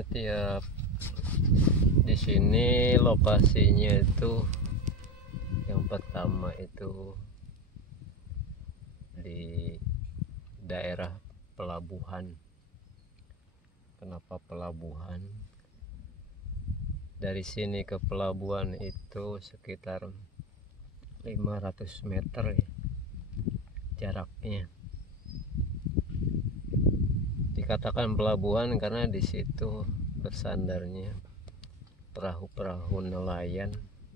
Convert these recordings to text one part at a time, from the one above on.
setiap di sini lokasinya itu yang pertama itu di daerah pelabuhan. Kenapa pelabuhan? Dari sini ke pelabuhan itu sekitar 500 meter ya, jaraknya. Dikatakan pelabuhan karena di situ bersandarnya perahu-perahu nelayan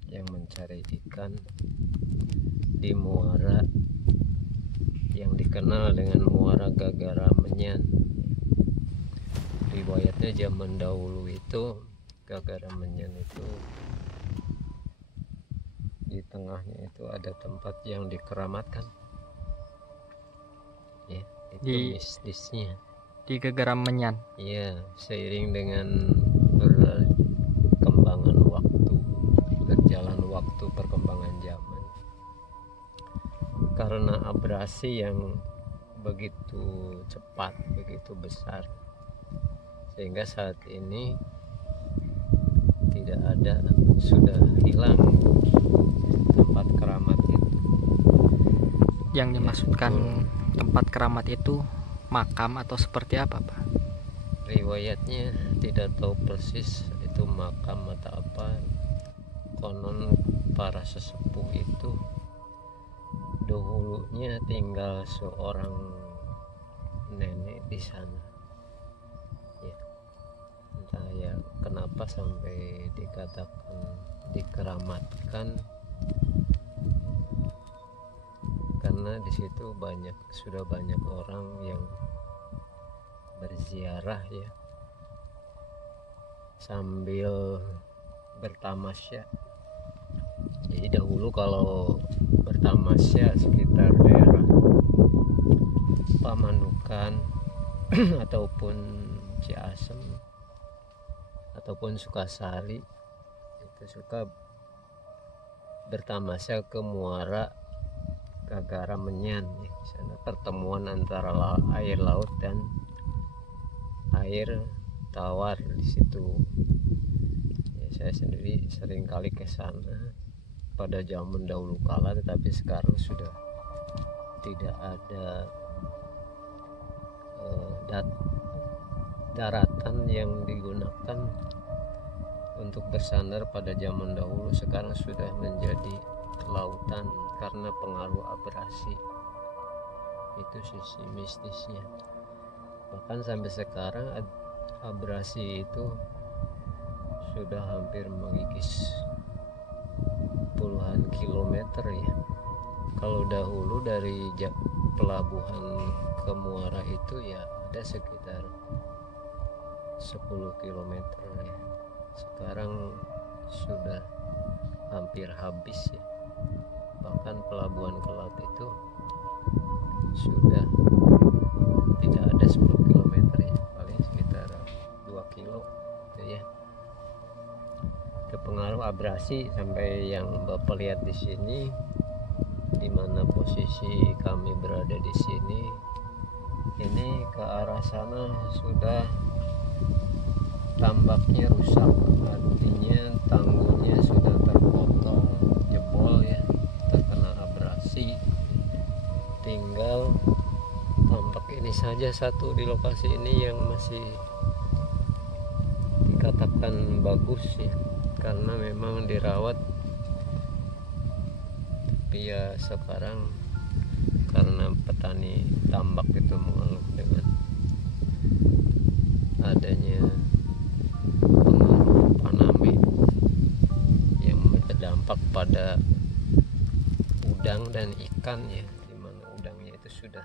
yang mencari ikan di muara yang dikenal dengan Muara Gagaramenyan. Riwayatnya zaman dahulu itu Gagaramenyan itu di tengahnya itu ada tempat yang dikeramatkan. Ya, itu mistisnya. Di Gagaramenyan. Iya, seiring dengan perkembangan waktu, berjalan waktu, perkembangan zaman. Karena abrasi yang begitu cepat, begitu besar, sehingga saat ini tidak ada, sudah hilang tempat keramat itu. Yang dimaksudkan tempat keramat itu makam atau seperti apa, Pak? Riwayatnya tidak tahu persis itu makam atau apa. Konon para sesepuh itu dahulunya tinggal seorang nenek di sana. Ya, entah ya kenapa sampai dikatakan dikeramatkan, karena di situ sudah banyak orang yang berziarah ya, sambil bertamasya. Jadi dahulu kalau bertamasya sekitar daerah Pamanukan ataupun Ciasem ataupun Sukasari itu suka bertamasya ke Muara Gagaramenyan ya. Di sana pertemuan antara air laut dan air tawar di situ. Ya, saya sendiri sering kali ke sana pada zaman dahulu kala, tetapi sekarang sudah tidak ada daratan yang digunakan untuk bersandar pada zaman dahulu. Sekarang sudah menjadi lautan karena pengaruh abrasi. Itu sisi mistisnya. Bahkan sampai sekarang abrasi itu sudah hampir mengikis puluhan kilometer ya. Kalau dahulu dari pelabuhan ke muara itu ya ada sekitar 10 kilometer ya. Sekarang sudah hampir habis ya. Bahkan pelabuhan ke laut itu sudah tidak ada 10 kilometer ya, paling sekitar 2 kilo gitu ya. Pengaruh abrasi sampai yang Bapak lihat di sini, di mana posisi kami berada di sini, ini ke arah sana sudah tambaknya rusak, artinya tanggulnya sudah terpotong, jebol ya, terkena abrasi. Tinggal tambak ini saja satu di lokasi ini yang masih dikatakan bagus ya, karena memang dirawat. Tapi ya sekarang karena petani tambak itu mengeluh dengan adanya pengaruh Paname yang berdampak pada udang dan ikan ya, dimana udangnya itu sudah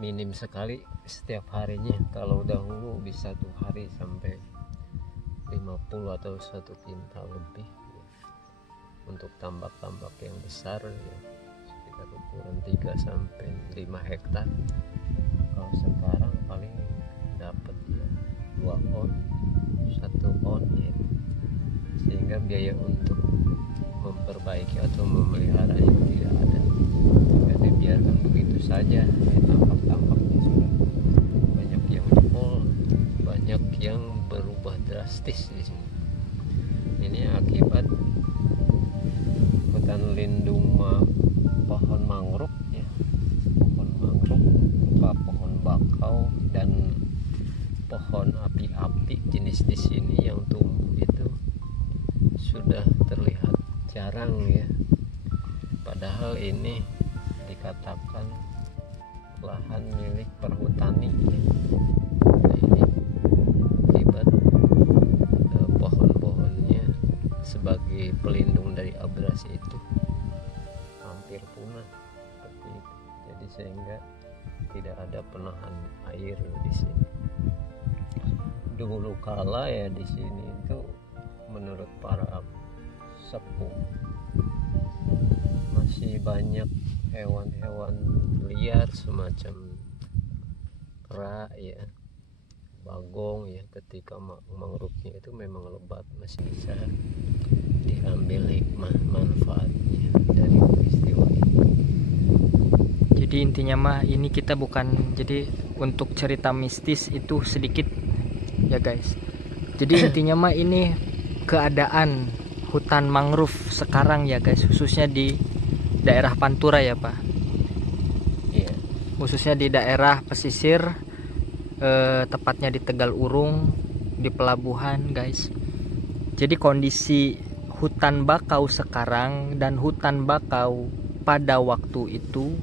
minim sekali setiap harinya. Kalau dahulu bisa 1 hari sampai 50 atau 1 kintal lebih ya. Untuk tambak-tambak yang besar ya, sekitar ukuran 3 sampai 5 hektar. Kalau sekarang paling dapat ya 2 on, 1 on ya. Sehingga biaya untuk memperbaiki atau memelihara itu tidak ada. Ya, dibiarkan begitu saja ya, tampak-tampaknya sudah banyak yang jebol, banyak yang berubah drastis di sini. Ini akibat hutan lindung pohon mangrove ya, pohon mangrove, pohon bakau dan pohon api-api jenis di sini yang tumbuh itu sudah terlihat jarang ya. Padahal ini dikatakan lahan milik perhutani ya. Nah, ini akibat pohon-pohonnya sebagai pelindung dari abrasi itu hampir punah seperti itu. Jadi sehingga tidak ada penahan air di sini. Dulu kala ya di sini itu menurut para sepuh masih banyak hewan-hewan liar semacam kera ya, bagong ya. Ketika mangrove-nya itu memang lebat, masih bisa diambil hikmah manfaatnya dari peristiwa ini. Jadi intinya mah ini kita bukan, jadi untuk cerita mistis itu sedikit ya guys. Jadi intinya mah ini keadaan hutan mangrove sekarang ya guys, khususnya di daerah Pantura ya Pak. Iya. Khususnya di daerah pesisir, tepatnya di Tegal Urung, di pelabuhan guys. Jadi kondisi hutan bakau sekarang dan hutan bakau pada waktu itu,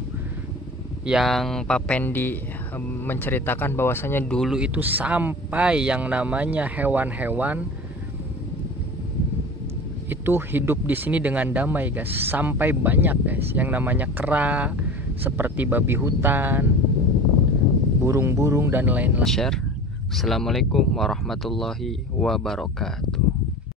yang Pak Pendi menceritakan bahwasanya dulu itu sampai yang namanya hewan-hewan itu hidup di sini dengan damai guys, sampai banyak guys yang namanya kera, seperti babi hutan, burung-burung dan lain-lain. Share. Assalamualaikum warahmatullahi wabarakatuh.